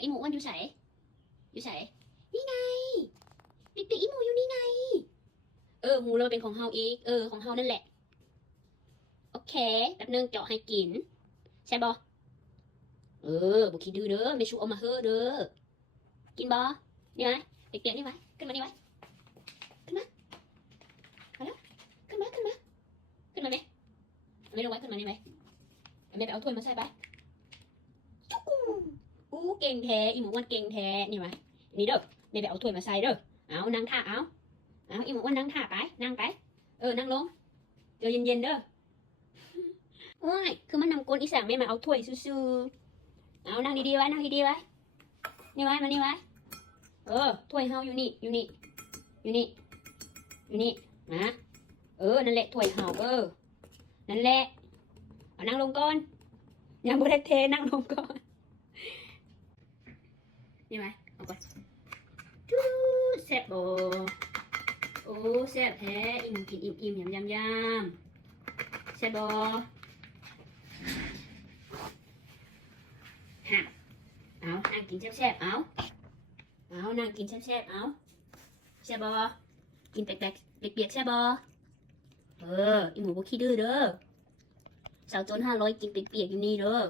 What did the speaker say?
กๆอีหมูอ้วนอยู่ไหนนี่ไงเปียกๆอีหมูอยู่นี่ไงหมูเราเป็นของเฮาอีกของเฮานั่นแหละโอเคแป๊บนึงเจาะให้กินใช่บ่บุคิดดื้อเด้อไม่ชูเอามาเฮ้อเด้อกินบ่นี่ไหมเปียกๆนี่ไหมขึ้นมานี่ไหมขึ้นมาแล้วขึ้นมาไหมไม่ลงไว้ขึ้นมานี่ไหมแม่ไปเอาถ้วยมาใส่ไปเก่งแท้อีหมูอ้วนเก่งแท้นี่ไหมนี่เด้อแม่ไปเอาถ้วยมาใส่เด้อเอานั่งท่าเอาอีหมูอ้วนนั่งท่าไปนั่งไปนั่งลงเดี๋ยวเย็นๆเด้อโอ้ยคือมันนำกลอีสานแม่มาเอาถ้วยซื่อๆเอานั่งดีๆไว้นี่ไว้มานี่ไว้ถ้วยเฮาอยู่นี่นะนั่นแหละถ้วยเฮานั่นแหละเอานั่งลงก่อนยังบ่ได้เทนั่งลงก่อนนี่ไหมเอาไปแซ่บบ่แซ่บแท้อิ่มกินอิ่มยำแซ่บบ่ฮะเอานั่งกินแซ่บเอานั่งกินแซ่บเอาแซ่บบ่กินแปลกๆเปียกๆแซ่บบ่อีหมูบ่ขี้ดื้อเด้อสาวโจน500กินเปียกๆอยู่นี่เด้อ